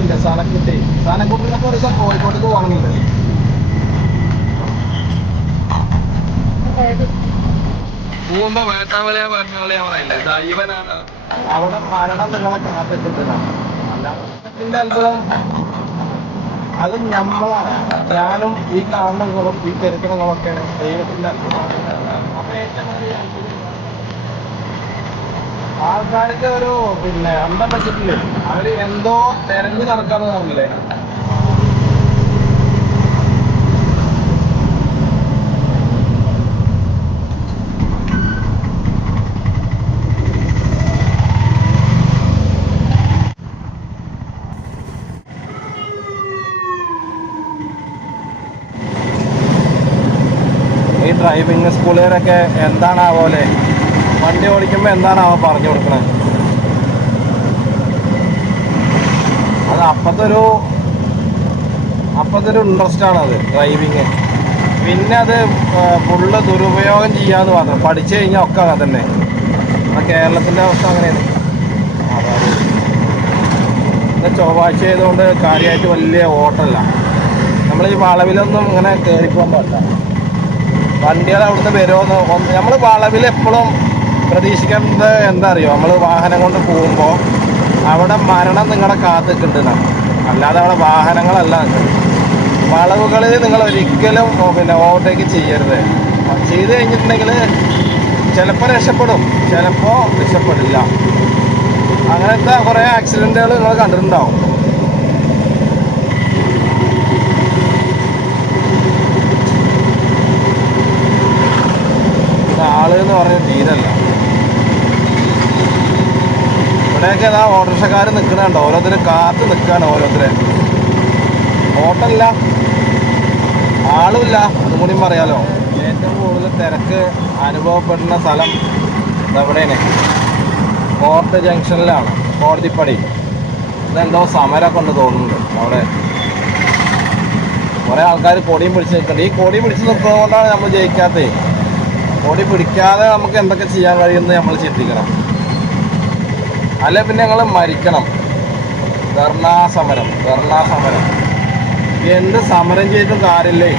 ഇല്ല സാനക്കുട്ടിനൊക്കെ ഒരു ദിവസം കോഴിക്കോട്ടേക്ക് പോകണമെന്നുണ്ട്. പോകുമ്പോ വേട്ടാവളിയാ പറഞ്ഞവളിയാ പറയില്ല ദൈവനാണ് അവിടെ മരണം നിങ്ങളെ കാത്തിട്ടുണ്ടാണ്. അല്ല അത്ഭുതം അത് നമ്മളാണ്. ഞാനും ഈ കാണുന്നതും ഈ തിരക്കണങ്ങളൊക്കെ ദൈവത്തിന്റെ അത്ഭുതമാണ്. അപ്പൊ ഏറ്റവും വലിയ ആൾക്കാർക്ക് ഒരു അന്തം വെച്ചിട്ടില്ലേ, അവര് എന്തോ തെരഞ്ഞു നടക്കാന്ന് പറഞ്ഞില്ലേ. ഈ ഡ്രൈവിംഗ് സ്കൂളുകാരൊക്കെ എന്താണാവോലെ വണ്ടി ഓടിക്കുമ്പോൾ എന്താണാവോ പറഞ്ഞു കൊടുക്കണത്. അത് അപ്പത്തെ ഒരു ഇൻട്രസ്റ്റ് ആണത് ഡ്രൈവിങ്. പിന്നെ അത് ഫുള്ള് ദുരുപയോഗം ചെയ്യാന്ന് മാത്രം. പഠിച്ചു കഴിഞ്ഞാൽ ഒക്കെ അങ്ങനെ തന്നെ. കേരളത്തിൻ്റെ അവസ്ഥ അങ്ങനെയാണ്. അതായത് ചൊവ്വാഴ്ച ആയതുകൊണ്ട് കാര്യമായിട്ട് വലിയ ഓട്ടമല്ല. നമ്മൾ ഈ വളവിലൊന്നും ഇങ്ങനെ കയറിപ്പോകാൻ പാടില്ല. വണ്ടികൾ അവിടുന്ന് വരുമോ നമ്മൾ വളവിൽ എപ്പോഴും പ്രതീക്ഷിക്കുന്നത് എന്താ അറിയോ, നമ്മൾ വാഹനം കൊണ്ട് പോകുമ്പോൾ അവിടെ മരണം നിങ്ങളെ കാത്തിട്ടുണ്ടെന്നാണ്. അല്ലാതെ അവിടെ വാഹനങ്ങളല്ല. വളവുകളിൽ നിങ്ങൾ ഒരിക്കലും ഓവർടേക്ക് ചെയ്യരുത്. ചെയ്ത് കഴിഞ്ഞിട്ടുണ്ടെങ്കിൽ ചിലപ്പോൾ രക്ഷപ്പെടും, ചിലപ്പോൾ രക്ഷപ്പെടില്ല. അങ്ങനത്തെ കുറേ ആക്സിഡൻറ്റുകൾ നിങ്ങൾ കണ്ടിട്ടുണ്ടാവും. ആള് എന്ന് പറഞ്ഞ തീരല്ല. ഇവിടെയൊക്കെ ഏതാ ഓട്ടോറിക്ഷക്കാർ നിൽക്കുന്നുണ്ടോ, ഓരോരുത്തർ കാത്ത് നിൽക്കുകയാണ്. ഓരോരുത്തരെ ഓട്ടമില്ല, ആളുമില്ല. അതും കൂടിയും പറയാലോ. ഏറ്റവും കൂടുതൽ തിരക്ക് അനുഭവപ്പെടുന്ന സ്ഥലം എവിടെയാണ്? കോർട്ട് ജംഗ്ഷനിലാണ്. കോടതിപ്പടി. ഇതെന്തോ സമരമൊക്കെ ഉണ്ട് തോന്നുന്നുണ്ട്. അവിടെ കുറേ ആൾക്കാർ കൊടിയും പിടിച്ച് നിൽക്കുന്നുണ്ട്. ഈ കൊടി പിടിച്ച് നിൽക്കുന്നത് കൊണ്ടാണ് നമ്മൾ ജയിക്കാത്തത്. കൊടി പിടിക്കാതെ നമുക്ക് എന്തൊക്കെ ചെയ്യാൻ കഴിയുമെന്ന് നമ്മൾ ചിന്തിക്കണം. അല്ലെ പിന്നെ ഞങ്ങൾ മരിക്കണം. ധർണാ സമരം. എന്ത് സമരം ചെയ്തിട്ടും കാര്യമില്ലേ.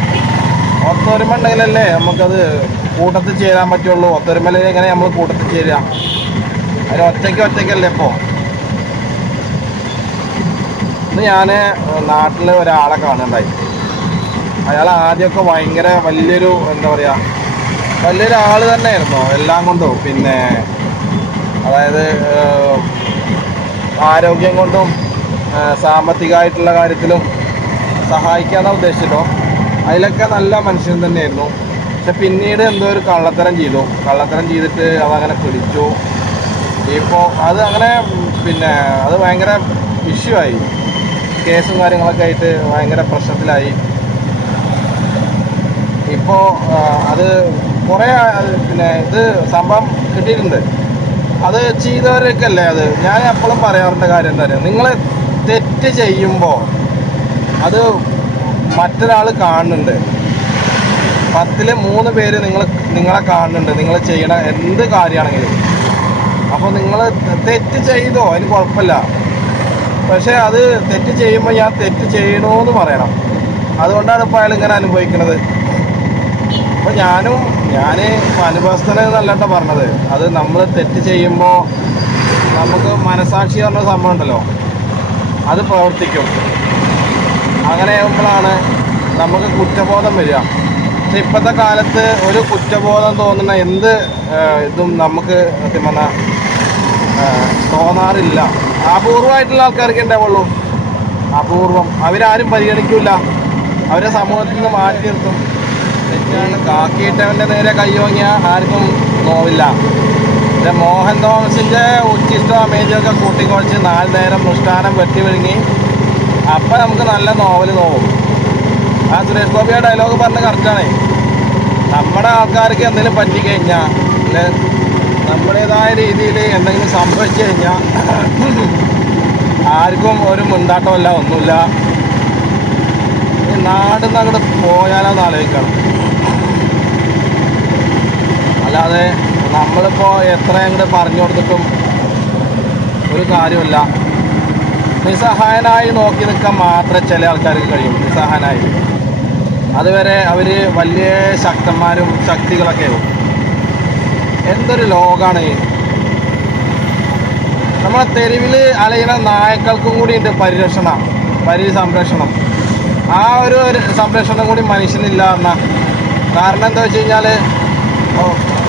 ഒത്തൊരുമ ഉണ്ടെങ്കിലല്ലേ നമുക്കത് കൂട്ടത്തിൽ ചേരാൻ പറ്റുള്ളൂ. ഒത്തൊരുമയിൽ എങ്ങനെ നമ്മൾ കൂട്ടത്തിൽ ചേരുക? അതിന് ഒറ്റയ്ക്കല്ലേ ഇപ്പോൾ. ഇന്ന് ഞാൻ നാട്ടിൽ ഒരാളെ കാണുന്നുണ്ടായി. അയാൾ ആദ്യമൊക്കെ ഭയങ്കര വലിയൊരു വലിയൊരാൾ തന്നെയായിരുന്നു എല്ലാം കൊണ്ടും. പിന്നെ അതായത് ആരോഗ്യം കൊണ്ടും സാമ്പത്തികമായിട്ടുള്ള കാര്യത്തിലും സഹായിക്കാനാണ് ഉദ്ദേശിച്ചല്ലോ. അതിലൊക്കെ നല്ല മനുഷ്യൻ തന്നെയായിരുന്നു. പക്ഷെ പിന്നീട് എന്തോ ഒരു കള്ളത്തരം ചെയ്തിട്ട് അതങ്ങനെ പിടിച്ചു. ഇപ്പോൾ അത് അങ്ങനെ അത് ഭയങ്കര ഇഷ്യൂ ആയി. കേസും കാര്യങ്ങളൊക്കെ ആയിട്ട് ഭയങ്കര പ്രശ്നത്തിലായി. ഇപ്പോൾ അത് കുറേ ഇത് സംഭവം കിട്ടിയിട്ടുണ്ട്. അത് ചെയ്തവരൊക്കെയല്ലേ അത്. ഞാൻ എപ്പോഴും പറയാറുണ്ട് കാര്യം എന്താ പറയുക, നിങ്ങൾ തെറ്റ് ചെയ്യുമ്പോൾ അത് മറ്റൊരാൾ കാണുന്നുണ്ട്. 10ൽ 3 പേര് നിങ്ങളെ കാണുന്നുണ്ട്, നിങ്ങൾ ചെയ്യണ എന്ത് കാര്യമാണെങ്കിലും. അപ്പോൾ നിങ്ങൾ തെറ്റ് ചെയ്തോ, അതിന് കുഴപ്പമില്ല. പക്ഷേ അത് തെറ്റ് ചെയ്യുമ്പോൾ ഞാൻ തെറ്റ് ചെയ്യണമെന്ന് പറയണം. അതുകൊണ്ടാണ് ഇപ്പോൾ അയാൾ ഇങ്ങനെ അനുഭവിക്കുന്നത്. അപ്പോൾ ഞാൻ അനുഭവസ്ഥനെന്നല്ല പറഞ്ഞത്. അത് നമ്മൾ തെറ്റ് ചെയ്യുമ്പോൾ നമുക്ക് മനസാക്ഷി പറഞ്ഞ സംഭവം ഉണ്ടല്ലോ, അത് പ്രവർത്തിക്കും. അങ്ങനെ ആകുമ്പോഴാണ് നമുക്ക് കുറ്റബോധം വരിക. പക്ഷെ ഇപ്പോഴത്തെ കാലത്ത് ഒരു കുറ്റബോധം തോന്നുന്ന എന്ത് ഇതും നമുക്ക് സത്യം പറഞ്ഞാൽ തോന്നാറില്ല. അപൂർവമായിട്ടുള്ള ആൾക്കാർക്ക് ഉണ്ടാവുള്ളൂ. അപൂർവം. അവരാരും പരിഗണിക്കില്ല. അവരെ സമൂഹത്തിൽ നിന്ന് മാറ്റി നിർത്തും. കാക്കിയിട്ടവൻ്റെ നേരെ കൈവാങ്ങിയാൽ ആർക്കും നോവില്ല. പിന്നെ മോഹൻ തോമസിൻ്റെ ഉച്ചിഷ്ടം അമേജൊക്കെ കൂട്ടിക്കുഴച്ച് 4 നേരം മൃഷ്ടാനം വെട്ടി വിഴുങ്ങി അപ്പം നമുക്ക് നല്ല നോവൽ തോന്നും. ആ സുരേഷ് ഗോപിയുടെ ഡയലോഗ് പറഞ്ഞ് കറക്റ്റാണേ. നമ്മുടെ ആൾക്കാർക്ക് എന്തെങ്കിലും പറ്റിക്കഴിഞ്ഞാൽ, നമ്മുടേതായ രീതിയിൽ എന്തെങ്കിലും സംഭവിച്ചു കഴിഞ്ഞാൽ ആർക്കും ഒരു മുണ്ടാട്ടമല്ല, ഒന്നുമില്ല. നാട്ടിൽ നിന്ന് അങ്ങോട്ട് പോയാലോന്ന് ആലോചിക്കണം. അല്ലാതെ നമ്മളിപ്പോൾ എത്ര അങ്ങോട്ട് പറഞ്ഞു കൊടുത്തിട്ടും ഒരു കാര്യമില്ല. നിസ്സഹായനായി നോക്കി നിൽക്കാൻ മാത്രമേ ചില ആൾക്കാർക്ക് കഴിയും. നിസ്സഹായനായി അതുവരെ അവർ വലിയ ശക്തന്മാരും ശക്തികളൊക്കെ ആവും. എന്തൊരു ലോകമാണ്. നമ്മളെ തെരുവിൽ അലയുന്ന നായ്ക്കൾക്കും കൂടി ഉണ്ട് സംരക്ഷണം. ആ ഒരു സംരക്ഷണം കൂടി മനുഷ്യനില്ല പറഞ്ഞാൽ. കാരണം എന്താ വെച്ച് കഴിഞ്ഞാൽ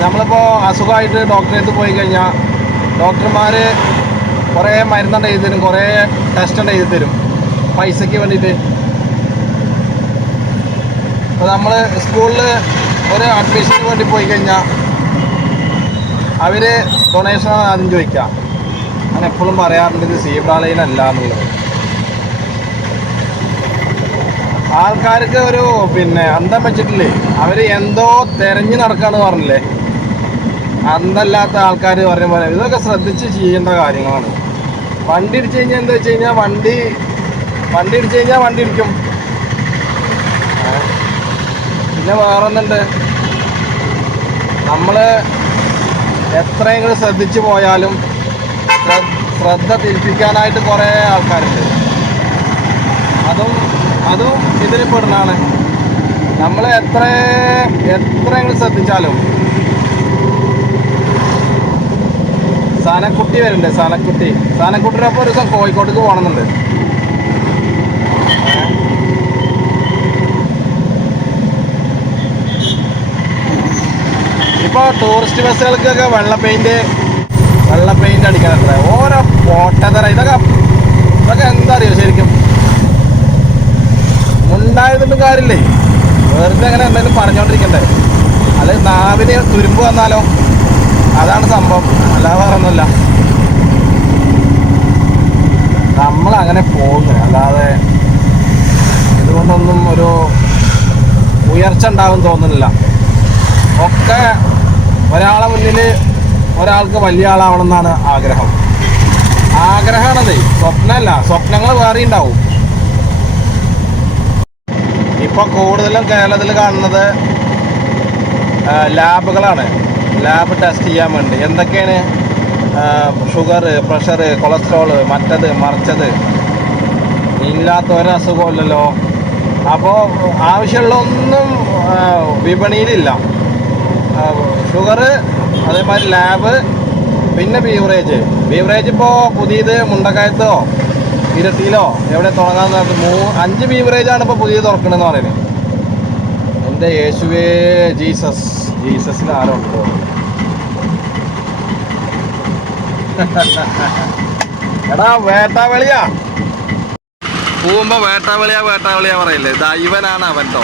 നമ്മളിപ്പോൾ അസുഖമായിട്ട് ഡോക്ടറെ അടുത്ത് പോയി കഴിഞ്ഞാൽ ഡോക്ടർമാർ കുറേ മരുന്നുണ്ട് എഴുതി തരും, കുറേ ടെസ്റ്റ് ഉണ്ട് എഴുതി തരും പൈസയ്ക്ക് വേണ്ടിയിട്ട്. അപ്പോൾ നമ്മൾ സ്കൂളിൽ ഒരു അഡ്മിഷന് വേണ്ടി പോയി കഴിഞ്ഞാൽ അവർ ഡൊണേഷൻ ആദ്യം ചോദിക്കാം. ഞാൻ എപ്പോഴും പറയാറുണ്ട് ഇത് സീബ്രാലയിലല്ല എന്നുള്ളത്. ആൾക്കാർക്ക് ഒരു അന്തം വെച്ചിട്ടില്ലേ, അവർ എന്തോ തെരഞ്ഞു നടക്കാന്ന് പറഞ്ഞില്ലേ. അന്തല്ലാത്ത ആൾക്കാർ പറഞ്ഞ പോലെ ഇതൊക്കെ ശ്രദ്ധിച്ച് ചെയ്യേണ്ട കാര്യങ്ങളാണ്. വണ്ടി ഇടിച്ചു കഴിഞ്ഞാൽ എന്താ വെച്ച് കഴിഞ്ഞാൽ വണ്ടി ഇടിച്ചു കഴിഞ്ഞാൽ വണ്ടി ഇടിക്കും. പിന്നെ വേറൊന്നുണ്ട്, നമ്മൾ എത്രയെങ്കിലും ശ്രദ്ധിച്ചു പോയാലും ശ്രദ്ധ തിരിപ്പിക്കാനായിട്ട് കുറേ ആൾക്കാരുണ്ട്. അതും ഇതിൽ പെടുന്നതാണ്. നമ്മൾ എത്രയെങ്കിലും ശ്രദ്ധിച്ചാലും. സനക്കുട്ടി വരുന്നുണ്ട്. സനക്കുട്ടിനൊപ്പം ഒരു ദിവസം കോഴിക്കോട്ടേക്ക് പോകണമെന്നുണ്ട്. ഇപ്പോൾ ടൂറിസ്റ്റ് ബസ്സുകൾക്കൊക്കെ വെള്ള പെയിന്റ് അടിക്കാനത്ര ഓരോ പോട്ടതറ. ഇതൊക്കെ എന്താ അറിയോ ശരിക്കും ഉണ്ടായതുകൊണ്ടും കാര്യമില്ലേ. വെറുതെ അങ്ങനെ എന്തെങ്കിലും പറഞ്ഞുകൊണ്ടിരിക്കണ്ടേ. അത് നാവിന് തുരുമ്പ് വന്നാലോ, അതാണ് സംഭവം. അല്ലാതെ വേറൊന്നുമില്ല. നമ്മളങ്ങനെ പോകുന്നു. അല്ലാതെ ഇതുകൊണ്ടൊന്നും ഒരു ഉയർച്ച ഉണ്ടാവും തോന്നുന്നില്ല. ഒക്കെ ഒരാളെ മുന്നിൽ ഒരാൾക്ക് വലിയ ആളാവണം എന്നാണ് ആഗ്രഹമാണത്, സ്വപ്നമല്ല. സ്വപ്നങ്ങൾ വേറെ ഉണ്ടാവും. ഇപ്പോൾ കൂടുതലും കേരളത്തിൽ കാണുന്നത് ലാബുകളാണ്. ലാബ് ടെസ്റ്റ് ചെയ്യാൻ വേണ്ടി എന്തൊക്കെയാണ് ഷുഗർ, പ്രഷർ, കൊളസ്ട്രോൾ, മറ്റത് മറിച്ചത്, ഇല്ലാത്ത ഒരസുഖമില്ലല്ലോ. അപ്പോൾ ആവശ്യമുള്ള ഒന്നും വിപണിയിലില്ല. ഷുഗർ, അതേമാതിരി ലാബ്, പിന്നെ ബീവറേജ് ഇപ്പോൾ പുതിയത് മുണ്ടക്കയത്തോ ഇരട്ടിയിലോ എവിടെ തുടങ്ങാൻ 5 ബീവറേജാണ് ഇപ്പോൾ പുതിയത് തുറക്കണമെന്ന് പറയുന്നത്. എൻ്റെ യേശുവേ, ജീസസിന് ആരോ ഉണ്ടോ? എടാ വേട്ടാവളിയാ പോകുമ്പോ വേട്ടാവളിയാ പറയില്ലേ, ഇവനാണ് അവൻട്ടോ.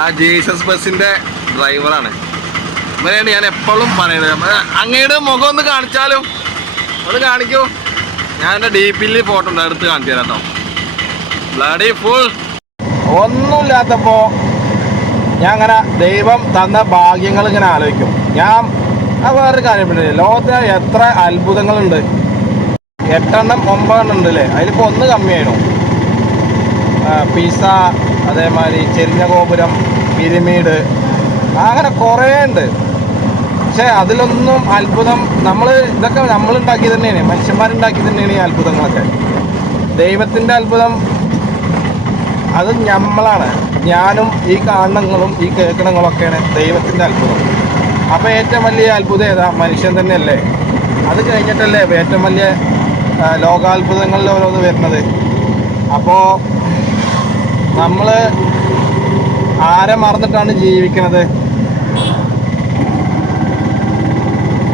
ആ ജീസസ് ബസ്സിന്റെ ഡ്രൈവറാണ് ഇവനെയാണ് ഞാൻ എപ്പോഴും പറയുന്നത്. അങ്ങയുടെ മുഖം ഒന്ന് കാണിച്ചാലും ഒന്ന് കാണിക്കൂ. ഞാൻ എൻ്റെ DP-യിൽ ഫോട്ടോ ഉണ്ട്, എടുത്ത് കാണിച്ചു തരാം കേട്ടോ. ബ്ലഡി ഫുൾ ഒന്നുമില്ലാത്തപ്പോ ഞാൻ അങ്ങനെ ദൈവം തന്ന ഭാഗ്യങ്ങൾ ഇങ്ങനെ ആലോചിക്കും. ഞാൻ വേറൊരു കാര്യം പറഞ്ഞില്ലേ, ലോകത്തിന് എത്ര അത്ഭുതങ്ങളുണ്ട്. 8 9 ഉണ്ട് അല്ലേ, അതിലിപ്പോൾ 1 കമ്മിയായിരുന്നു. പിസ, അതേമാതിരി ചെരിഞ്ഞ ഗോപുരം, പിരമീഡ്, അങ്ങനെ കുറേ ഉണ്ട്. പക്ഷെ അതിലൊന്നും അത്ഭുതം ഇതൊക്കെ നമ്മളുണ്ടാക്കി തന്നെയാണ്, മനുഷ്യന്മാരുണ്ടാക്കി തന്നെയാണ് ഈ അത്ഭുതങ്ങളൊക്കെ. ദൈവത്തിൻ്റെ അത്ഭുതം അത് നമ്മളാണ്. ഞാനും ഈ കാണണങ്ങളും ഈ കേൾക്കണങ്ങളൊക്കെയാണ് ദൈവത്തിൻ്റെ അത്ഭുതം. അപ്പോൾ ഏറ്റവും വലിയ അത്ഭുതം ഏതാ? മനുഷ്യൻ തന്നെയല്ലേ. അത് കഴിഞ്ഞിട്ടല്ലേ ഏറ്റവും വലിയ ലോകാത്ഭുതങ്ങളിൽ ഓരോന്ന് വരുന്നത്. അപ്പോൾ നമ്മൾ ആരെ മറന്നിട്ടാണ് ജീവിക്കുന്നത്?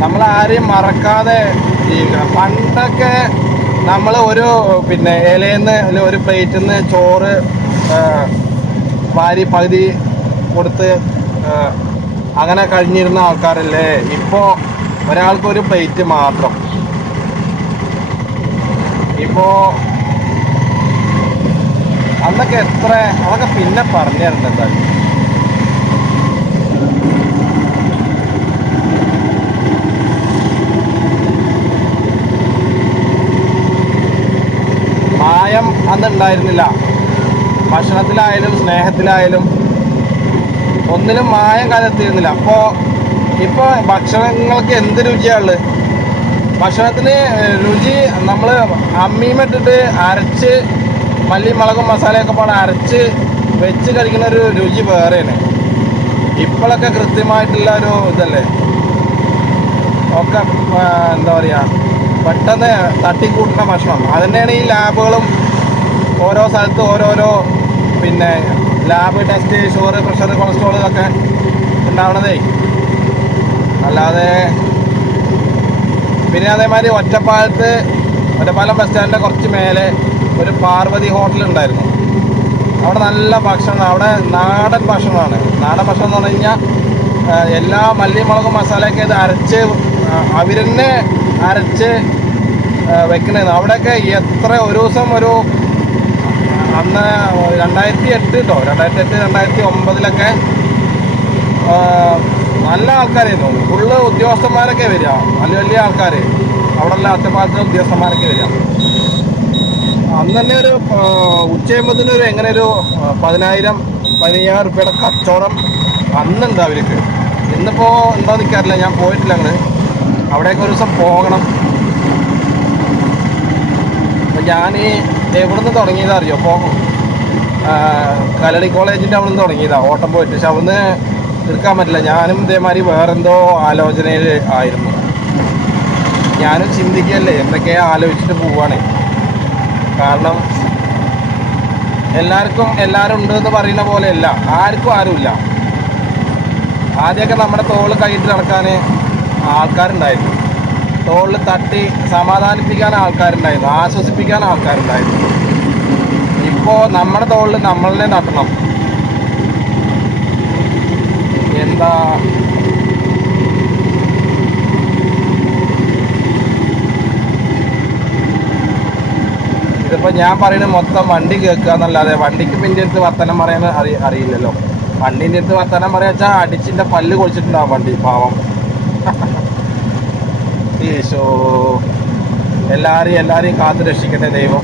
നമ്മൾ ആരെയും മറക്കാതെ ജീവിക്കണം. പണ്ടൊക്കെ നമ്മൾ ഒരു ഇലയിൽനിന്ന് അല്ലെങ്കിൽ ഒരു പ്ലേറ്റിൽ നിന്ന് ചോറ് വാരി പകുതി കൊടുത്ത് അങ്ങനെ കഴിഞ്ഞിരുന്ന ആൾക്കാരല്ലേ. ഇപ്പോൾ ഒരാൾക്കൊരു പ്ലേറ്റ് മാത്രം. ഇപ്പോൾ അന്നൊക്കെ അതൊക്കെ പിന്നെ പറഞ്ഞു തരണ്ട. എന്തായാലും മായം അന്ന് ഉണ്ടായിരുന്നില്ല. ഭക്ഷണത്തിലായാലും സ്നേഹത്തിലായാലും ഒന്നിലും മായം കലർത്തിയിരുന്നില്ല. ഇപ്പോൾ ഭക്ഷണങ്ങൾക്ക് എന്ത് രുചിയാണുള്ളത്? ഭക്ഷണത്തിന് രുചി നമ്മൾ അമ്മിയിമിട്ടിട്ട് അരച്ച് മല്ലി മുളകും മസാലയൊക്കെ പാടെ അരച്ച് വെച്ച് കഴിക്കുന്ന ഒരു രുചി വേറെയാണ്. ഇപ്പോഴൊക്കെ കൃത്യമായിട്ടുള്ള ഒരു ഇതല്ലേ ഒക്കെ എന്താ പറയുക, പെട്ടെന്ന് തട്ടിക്കൂട്ടുന്ന ഭക്ഷണം. അതുതന്നെയാണ് ഈ ലാബുകളും ഓരോ സ്ഥലത്ത് ഓരോരോ പിന്നെ lab test, sugar, pressure, cholesterol ഇതൊക്കെ ഉണ്ടാവണതേ. അല്ലാതെ പിന്നെ അതേമാതിരി ഒറ്റപ്പാലം ബസ് സ്റ്റാൻഡിൻ്റെ കുറച്ച് മേലെ ഒരു പാർവതി ഹോട്ടൽ ഉണ്ടായിരുന്നു. അവിടെ നല്ല ഭക്ഷണം, അവിടെ നാടൻ ഭക്ഷണമാണ്. നാടൻ ഭക്ഷണം എന്ന് പറഞ്ഞു കഴിഞ്ഞാൽ എല്ലാ മല്ലി മുളകും മസാലയൊക്കെ ഇത് അരച്ച് അവർ തന്നെ അരച്ച് വെക്കണത്. അവിടെയൊക്കെ എത്ര ഒരു ദിവസം ഒരു അന്ന് 2008 കേട്ടോ, 2009 നല്ല ആൾക്കാരായിരുന്നു. ഫുള്ള് ഉദ്യോഗസ്ഥന്മാരൊക്കെ വരിക, വലിയ വലിയ ആൾക്കാർ അവിടെയുള്ള ഒറ്റപ്പാലത്തെ ഉദ്യോഗസ്ഥന്മാരൊക്കെ വരിക. അന്ന് തന്നെ ഒരു ഉച്ചയാകുമ്പോഴത്തേനൊരു എങ്ങനെ ഒരു 10,000-15,000 രൂപയുടെ കച്ചവടം അന്നുണ്ട് അവർക്ക്. ഇന്നിപ്പോൾ ഉണ്ടോ നിൽക്കാറില്ല, ഞാൻ പോയിട്ടില്ല. അങ്ങ് അവിടെയൊക്കെ ഒരു ദിവസം പോകണം. അപ്പം ഞാൻ എവിടെ നിന്ന് തുടങ്ങിയതാണ് അറിയോ? അപ്പോൾ കലടി കോളേജിൻ്റെ അവിടെ നിന്ന് തുടങ്ങിയതാണ് ഓട്ടം പോയിട്ട്. പക്ഷെ അവിടുന്ന് എടുക്കാൻ പറ്റില്ല. ഞാനും ഇതേമാതിരി വേറെന്തോ ആലോചനയിൽ ആയിരുന്നു. ഞാനും ചിന്തിക്കുകയല്ലേ, എന്തൊക്കെയോ ആലോചിച്ചിട്ട് പോവുകയാണ്. കാരണം എല്ലാവരും ഉണ്ടെന്ന് പറയുന്ന പോലെയല്ല, ആരുമില്ല. ആദ്യമൊക്കെ നമ്മുടെ തോള് കൈയിട്ട് നടക്കാൻ ആൾക്കാരുണ്ടായിരുന്നു, തോളിൽ തട്ടി സമാധാനിപ്പിക്കാൻ ആൾക്കാരുണ്ടായിരുന്നു, ആശ്വസിപ്പിക്കാൻ ആൾക്കാരുണ്ടായിരുന്നു. ഇപ്പോൾ നമ്മുടെ തോളിൽ നമ്മളെ തട്ടണം. എന്താ ഇതിപ്പോൾ ഞാൻ പറയുന്നത് മൊത്തം വണ്ടി കേൾക്കുക എന്നല്ലാതെ വണ്ടിക്ക് പിന്നെ അടുത്ത് വർത്തമാനം പറയാൻ അറിയില്ലല്ലോ. വണ്ടീൻ്റെ അടുത്ത് വർത്തമാനം പറയാ വെച്ചാൽ അടിച്ചിൻ്റെ പല്ല് കൊളിച്ചിട്ടുണ്ടാവും വണ്ടി, പാവം. ഈശോ, എല്ലാവരെയും കാത്തു രക്ഷിക്കട്ടെ ദൈവം.